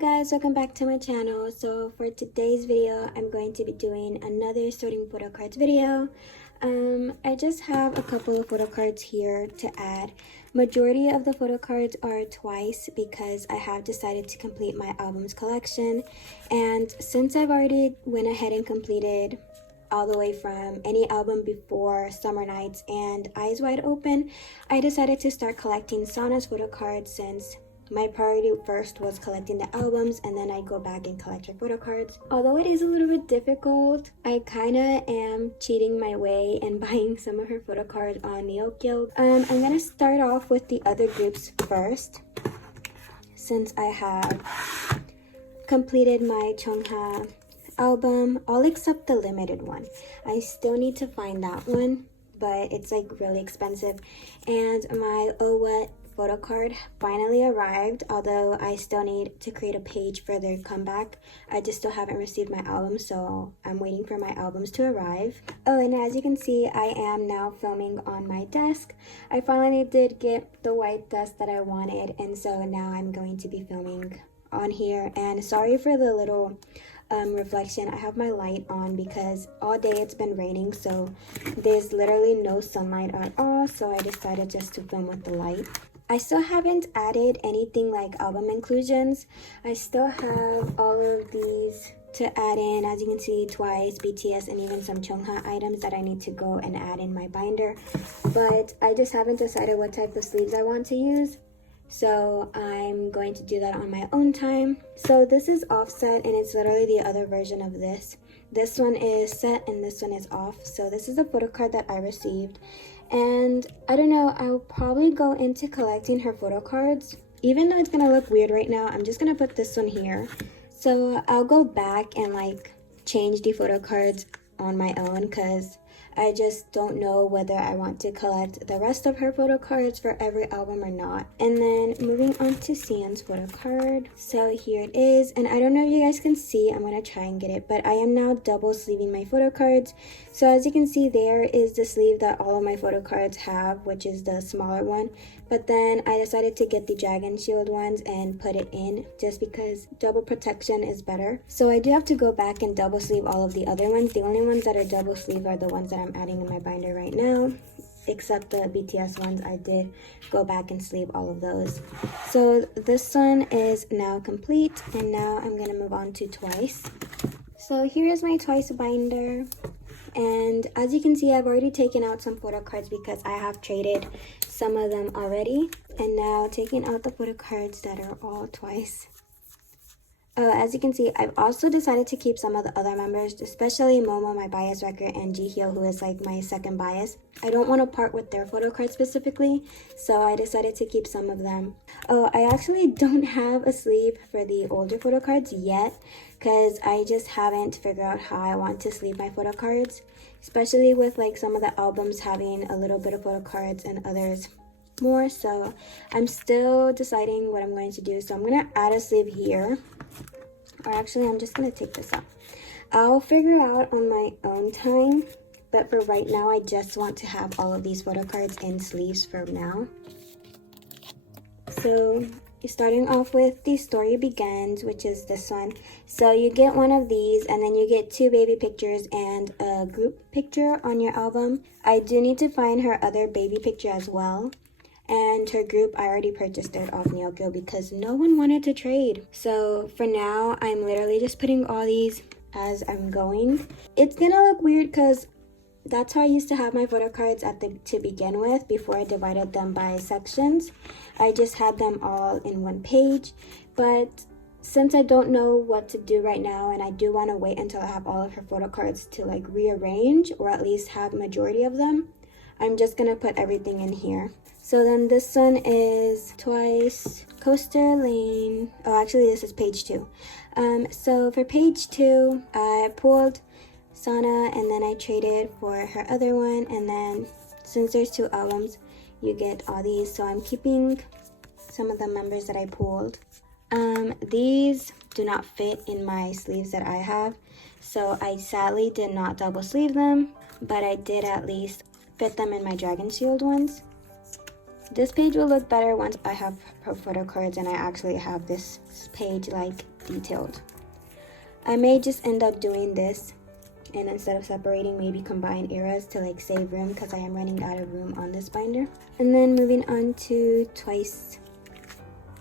guys, welcome back to my channel. So for today's video, I'm going to be doing another sorting photo cards video. I just have a couple of photo cards here to add. Majority of the photo cards are twice because I have decided to complete my albums collection. And since I've already went ahead and completed all the way from any album before Summer Nights and Eyes Wide Open, I decided to start collecting Sana's photo cards since my priority first was collecting the albums, and then I go back and collect her photo cards. Although it is a little bit difficult, I kind of am cheating my way and buying some of her photo cards on Neokyo. I'm going to start off with the other groups first, since I have completed my Chungha album, all except the limited one. I still need to find that one, but it's like really expensive. And my Oh What photo card finally arrived, although I still need to create a page for their comeback. I just still haven't received my album, so I'm waiting for my albums to arrive. Oh, and as you can see, I am now filming on my desk. I finally did get the white desk that I wanted, and so now I'm going to be filming on here. And sorry for the little reflection. I have my light on because all day it's been raining, so there's literally no sunlight at all, so I decided just to film with the light. I still haven't added anything like album inclusions. I still have all of these to add in, as you can see, Twice, BTS, and even some Chungha items that I need to go and add in my binder. But I just haven't decided what type of sleeves I want to use, so I'm going to do that on my own time. So this is offset, and it's literally the other version of this. This one is set and this one is off. So this is a photo card that I received. And I don't know, I'll probably go into collecting her photo cards. Even though it's gonna look weird right now, I'm just gonna put this one here. So I'll go back and like change the photo cards on my own, because I just don't know whether I want to collect the rest of her photo cards for every album or not. And then moving on to Sien's photo card. So here it is, and I don't know if you guys can see, I'm gonna try and get it, but I am now double sleeving my photo cards. So as you can see, there is the sleeve that all of my photo cards have, which is the smaller one. But then I decided to get the Dragon Shield ones and put it in just because double protection is better. So I do have to go back and double sleeve all of the other ones. The only ones that are double sleeve are the ones that I'm adding in my binder right now, except the BTS ones. I did go back and sleeve all of those. So this one is now complete, and now I'm gonna move on to Twice. So here is my Twice binder. And as you can see, I've already taken out some photo cards because I have traded some of them already. And now taking out the photo cards that are all Twice. As you can see, I've also decided to keep some of the other members, especially Momo, my bias wrecker, and Jihyo, who is like my second bias. I don't want to part with their photo cards specifically, so I decided to keep some of them. Oh, I actually don't have a sleeve for the older photo cards yet, because I just haven't figured out how I want to sleeve my photo cards, especially with like some of the albums having a little bit of photo cards and others more. So I'm still deciding what I'm going to do. So I'm going to add a sleeve here. Or actually, I'm just going to take this out. I'll figure out on my own time, but for right now, I just want to have all of these photo cards in sleeves for now. So starting off with The Story Begins, which is this one. So you get one of these, and then you get 2 baby pictures and a group picture on your album. I do need to find her other baby picture as well. And her group, I already purchased it off Neokyo because no one wanted to trade. So for now, I'm literally just putting all these as I'm going. It's gonna look weird because that's how I used to have my photo cards to begin with, before I divided them by sections. I just had them all in one page. But since I don't know what to do right now, and I do want to wait until I have all of her photo cards to like rearrange, or at least have majority of them, I'm just gonna put everything in here. So then this one is Twice, Coaster Lane. Oh, actually this is page 2. So for page 2, I pulled Sana, and then I traded for her other one. And then since there's 2 albums, you get all these. So I'm keeping some of the members that I pulled. These do not fit in my sleeves that I have, so I sadly did not double sleeve them, but I did at least fit them in my Dragon Shield ones. This page will look better once I have her photo cards and I actually have this page like detailed. I may just end up doing this, and instead of separating, maybe combine eras to like save room, because I am running out of room on this binder. And then moving on to Twice.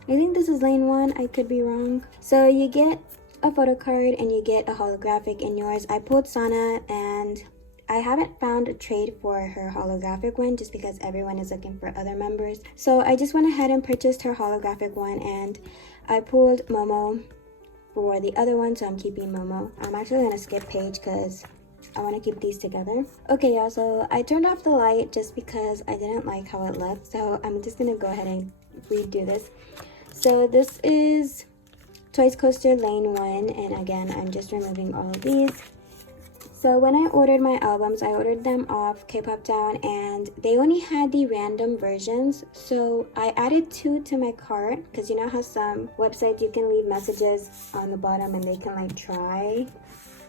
I think this is lane 1, I could be wrong. So you get a photo card and you get a holographic in yours. I pulled Sana and I haven't found a trade for her holographic one just because everyone is looking for other members. So I just went ahead and purchased her holographic one, and I pulled Momo for the other one, so I'm keeping Momo. I'm actually gonna skip page because I want to keep these together. Okay, y'all, so I turned off the light just because I didn't like how it looked, so I'm just gonna go ahead and redo this. So this is Twice Coaster Lane 1, and again, I'm just removing all of these. So when I ordered my albums, I ordered them off K-Pop Town, and they only had the random versions. So I added 2 to my cart, because you know how some websites you can leave messages on the bottom and they can like try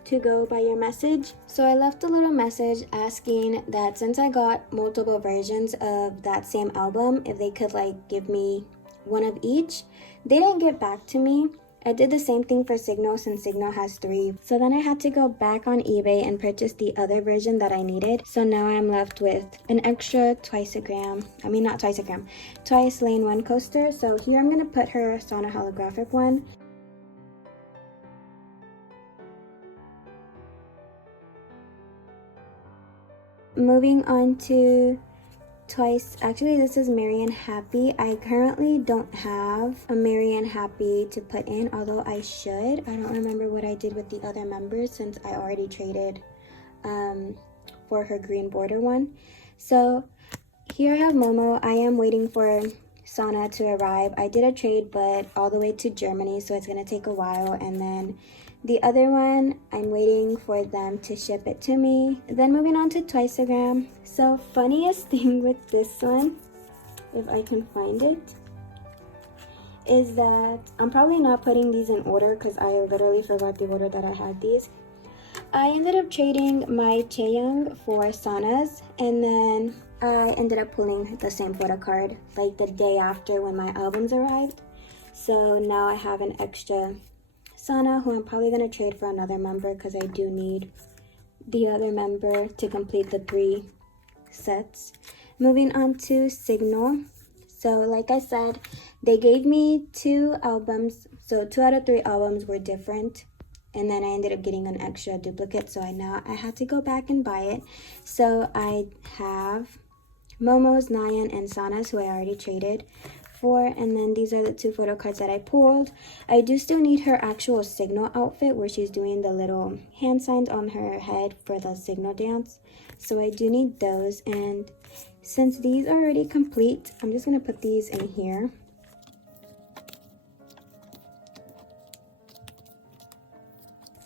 to go by your message. So I left a little message asking that since I got multiple versions of that same album, if they could like give me one of each. They didn't get back to me. I did the same thing for Signal since Signal has 3. So then I had to go back on eBay and purchase the other version that I needed. So now I'm left with an extra Twice Lane 1 coaster. So here I'm gonna put her Sana holographic one. Moving on to Twice, actually this is Marianne Happy. I currently don't have a Marianne Happy to put in, although I should. I don't remember what I did with the other members since I already traded for her green border one. So here I have Momo. I am waiting for Sana to arrive. I did a trade, but all the way to Germany, so it's gonna take a while. And then the other one, I'm waiting for them to ship it to me. Then moving on to Twiceagram. So funniest thing with this one, if I can find it, is that I'm probably not putting these in order because I literally forgot the order that I had these. I ended up trading my Chaeyoung for Sana's, and then I ended up pulling the same photo card like the day after when my albums arrived. So now I have an extra Sana, who I'm probably going to trade for another member because I do need the other member to complete the 3 sets. Moving on to Signal. So like I said, they gave me 2 albums. So 2 out of 3 albums were different. And then I ended up getting an extra duplicate. So I had to go back and buy it. So I have Momo's, Nayeon, and Sana's, who I already traded for, and then these are the 2 photo cards that I pulled. I do still need her actual Signal outfit where she's doing the little hand signs on her head for the Signal dance. So I do need those, and since these are already complete, I'm just gonna put these in here.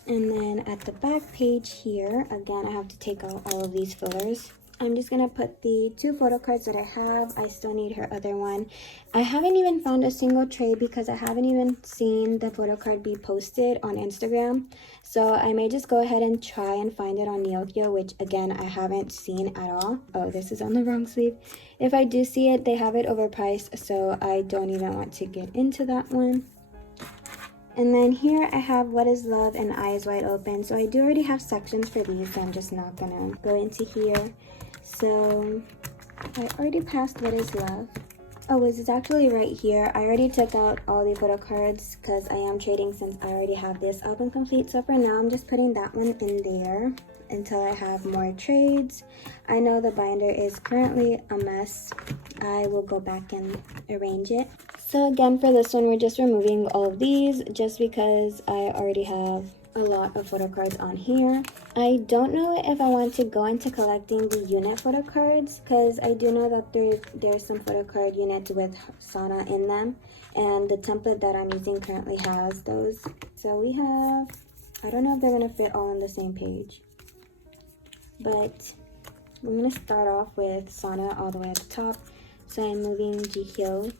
And then at the back page here, again, I have to take out all of these fillers. I'm just gonna put the 2 photo cards that I have. I still need her other one. I haven't even found a single trade because I haven't even seen the photo card be posted on Instagram. So I may just go ahead and try and find it on Neokyo, which again, I haven't seen at all. Oh, this is on the wrong sleeve. If I do see it, they have it overpriced, so I don't even want to get into that one. And then here I have What Is Love and Eyes Wide Open. So I do already have sections for these, so I'm just not gonna go into here. So I already passed What Is Love. Oh, it's actually right here. I already took out all the photo cards because I am trading since I already have this album complete. So for now, I'm just putting that one in there until I have more trades. I know the binder is currently a mess. I will go back and arrange it. So again, for this one, we're just removing all of these just because I already have a lot of photo cards on here. I don't know if I want to go into collecting the unit photo cards because I do know that there's some photo card units with Sana in them, and the template that I'm using currently has those. So we have, I don't know if they're gonna fit all on the same page, but I'm gonna start off with Sana all the way at the top. So I'm moving Jihyo,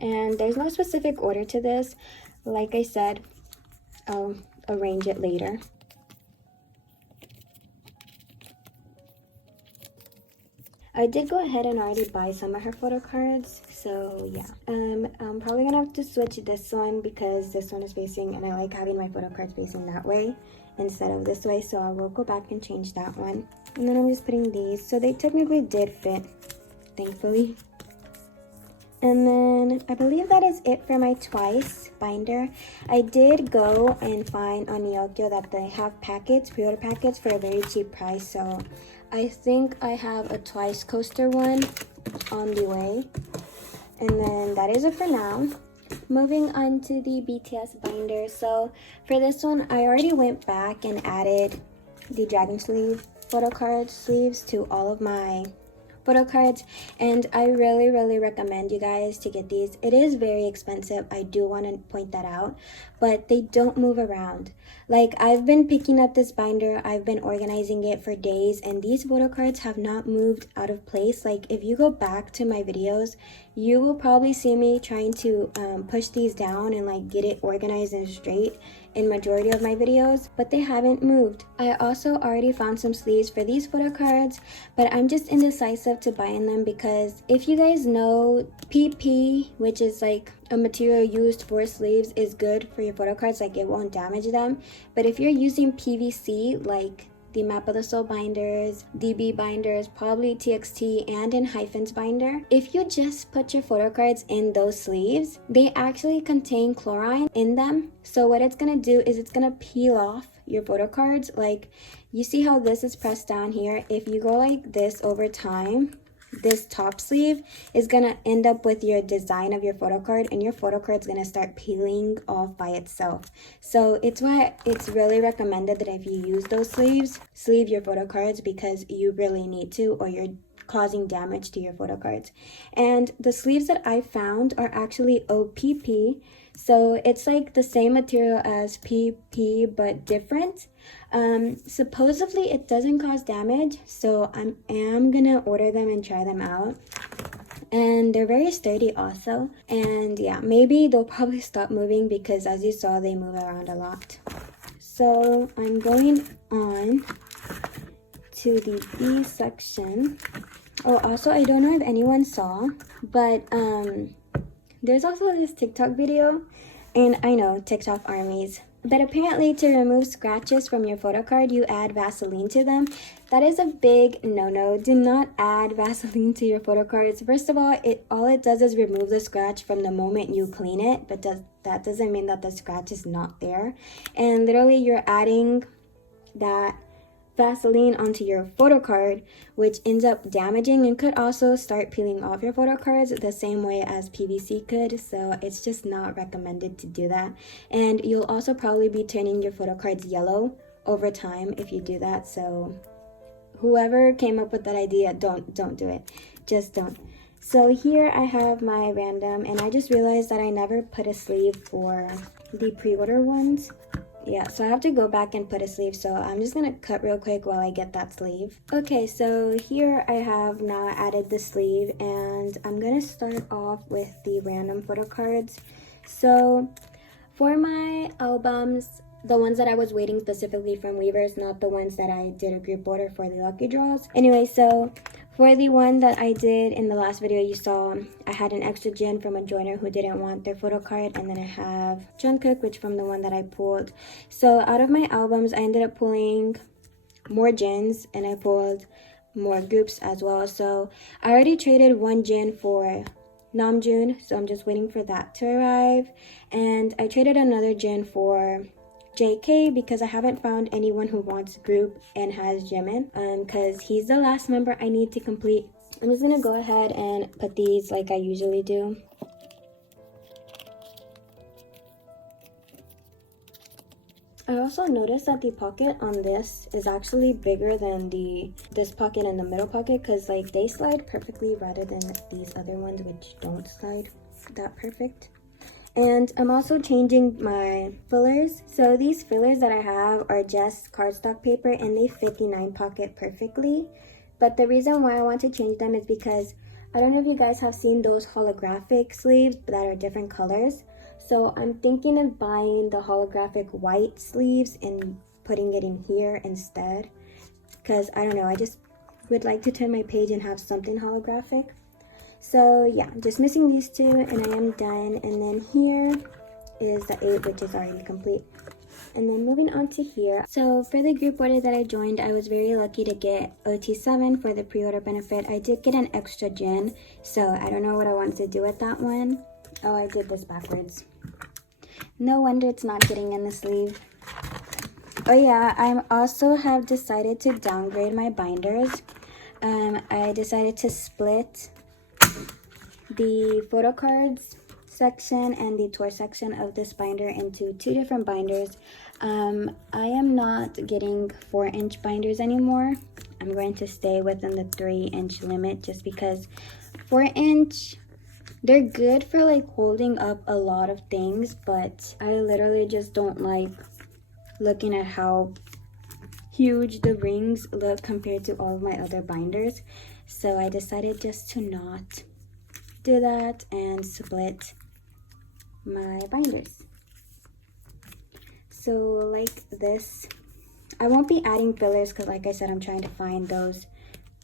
and there's no specific order to this. Like I said, I'll arrange it later. I did go ahead and already buy some of her photo cards, so yeah. I'm probably gonna have to switch this one because this one is facing, and I like having my photo cards facing that way instead of this way, so I will go back and change that one. And then I'm just putting these, so they technically did fit, thankfully. And then I believe that is it for my Twice binder. I did go and find on Yokyo that they have packets, pre-order packets for a very cheap price, so I think I have a Twice coaster one on the way. And then that is it for now. Moving on to the BTS binder. So for this one, I already went back and added the dragon sleeve photo card sleeves to all of my photo cards, and I really recommend you guys to get these. It is very expensive, I do want to point that out, but they don't move around. Like, I've been picking up this binder, I've been organizing it for days, and these photo cards have not moved out of place. Like, if you go back to my videos, you will probably see me trying to push these down and like get it organized and straight in majority of my videos, but they haven't moved. I also already found some sleeves for these photo cards, but I'm just indecisive to buying them because if you guys know, PP, which is like a material used for sleeves, is good for your photo cards, like it won't damage them. But if you're using PVC, like the Map of the Soul binders, DB binders, probably TXT and enhypen's binder, if you just put your photo cards in those sleeves, they actually contain chlorine in them. So what it's gonna do is it's gonna peel off your photo cards. Like, you see how this is pressed down here? If you go like this over time, this top sleeve is gonna end up with your design of your photo card, and your photo card is gonna start peeling off by itself. So it's why it's really recommended that if you use those sleeves, sleeve your photo cards, because you really need to, or you're causing damage to your photo cards. And the sleeves that I found are actually OPP, so it's like the same material as PP but different. Supposedly it doesn't cause damage, so I am gonna order them and try them out. And they're very sturdy also. And yeah, maybe they'll probably stop moving because as you saw, they move around a lot. So I'm going on to the B section. Oh, also, I don't know if anyone saw, but there's also this TikTok video, and I know, TikTok armies, but apparently to remove scratches from your photo card, you add Vaseline to them. That is a big no-no. Do not add Vaseline to your photo cards. First of all, it does is remove the scratch from the moment you clean it, but that doesn't mean that the scratch is not there. And literally, you're adding that Vaseline onto your photo card, which ends up damaging and could also start peeling off your photo cards the same way as PVC could. So it's just not recommended to do that. And you'll also probably be turning your photo cards yellow over time if you do that. So whoever came up with that idea, don't do it. Just don't. So here I have my random, and I just realized that I never put a sleeve for the pre-order ones. Yeah, so I have to go back and put a sleeve, so I'm just gonna cut real quick while I get that sleeve. Okay, so here I have now added the sleeve, and I'm gonna start off with the random photo cards. So for my albums, the ones that I was waiting specifically from Weavers, not the ones that I did a group order for the lucky draws. Anyway, so for the one that I did in the last video, you saw I had an extra gin from a joiner who didn't want their photo card, and then I have Jungkook, which from the one that I pulled. So out of my albums, I ended up pulling more gins, and I pulled more groups as well. So I already traded one gin for Namjoon, so I'm just waiting for that to arrive. And I traded another gin for JK because I haven't found anyone who wants group and has Jimin, because he's the last member I need to complete. I'm just gonna go ahead and put these like I usually do. I also noticed that the pocket on this is actually bigger than this pocket in the middle pocket, because like they slide perfectly rather than these other ones which don't slide that perfect. And I'm also changing my fillers. So these fillers that I have are just cardstock paper, and they fit the 9 pocket perfectly. But the reason why I want to change them is because I don't know if you guys have seen those holographic sleeves that are different colors. So I'm thinking of buying the holographic white sleeves and putting it in here instead. Because I don't know, I just would like to turn my page and have something holographic. So yeah, just missing these two and I am done. And then here is the 8, which is already complete. And then moving on to here. So for the group order that I joined, I was very lucky to get OT7 for the pre-order benefit. I did get an extra gin, so I don't know what I wanted to do with that one. Oh, I did this backwards. No wonder it's not getting in the sleeve. Oh yeah, I also have decided to downgrade my binders. I decided to split the photo cards section and the tour section of this binder into 2 different binders. I am not getting 4-inch binders anymore. I'm going to stay within the 3-inch limit just because 4-inch, they're good for like holding up a lot of things, but I literally just don't like looking at how huge the rings look compared to all of my other binders. So I decided just to not do that and split my binders. So like this, I won't be adding fillers because like I said, I'm trying to find those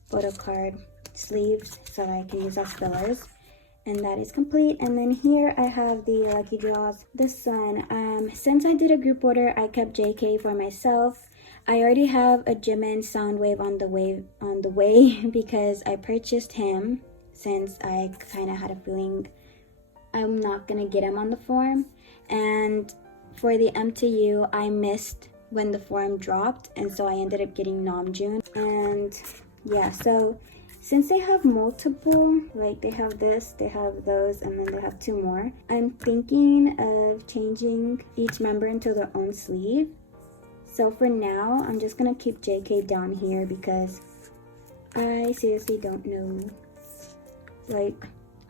photo card sleeves so that I can use as fillers. And that is complete. And then here I have the Lucky Draws, the sun. Since I did a group order, I kept JK for myself. I already have a Jimin Soundwave on the way because I purchased him since I kind of had a feeling I'm not gonna get him on the form. And for the MTU, I missed when the form dropped, and so I ended up getting Namjoon. And yeah, so since they have multiple, like they have this, they have those, and then they have 2 more, I'm thinking of changing each member into their own sleeve. So for now, I'm just gonna keep JK down here because I seriously don't know like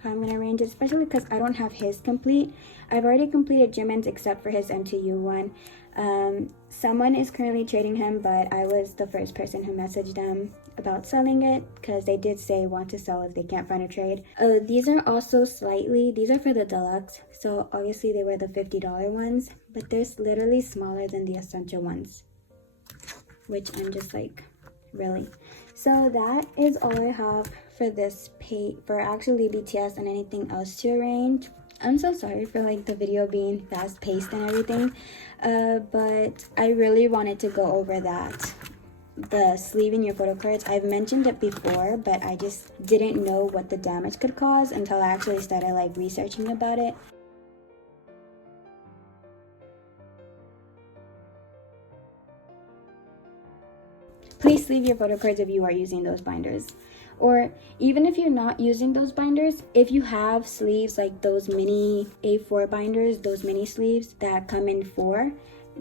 how I'm gonna arrange it, especially because I don't have his complete. I've already completed Jimin's except for his MTU one. Someone is currently trading him, but I was the first person who messaged them about selling it because they did say want to sell if they can't find a trade. These are also these are for the deluxe, so obviously they were the $50 ones, but they're literally smaller than the essential ones, which I'm just like, really? So that is all I have for this page, for actually BTS and anything else to arrange. I'm so sorry for like the video being fast paced and everything, but I really wanted to go over that, the sleeve in your photo cards. I've mentioned it before, but I just didn't know what the damage could cause until I actually started like researching about it. Please sleeve your photo cards if you are using those binders. Or even if you're not using those binders, if you have sleeves like those mini A4 binders, those mini sleeves that come in 4,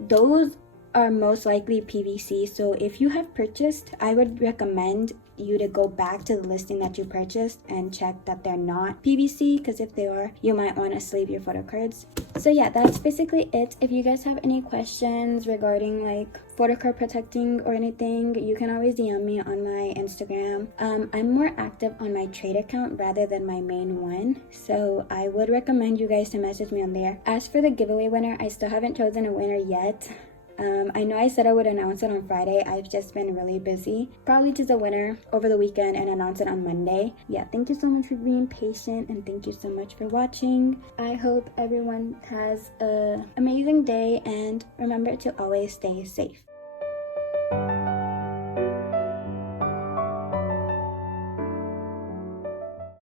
those are most likely PVC. So if you have purchased, I would recommend you to go back to the listing that you purchased and check that they're not PVC, because if they are, you might want to sleeve your photo cards. So yeah, that's basically it. If you guys have any questions regarding like photo card protecting or anything, you can always DM me on my Instagram. I'm more active on my trade account rather than my main one, so I would recommend you guys to message me on there. As for the giveaway winner, I still haven't chosen a winner yet. I know I said I would announce it on Friday. I've just been really busy. Probably choose a winner over the weekend and announce it on Monday. Yeah, thank you so much for being patient and thank you so much for watching. I hope everyone has an amazing day and remember to always stay safe.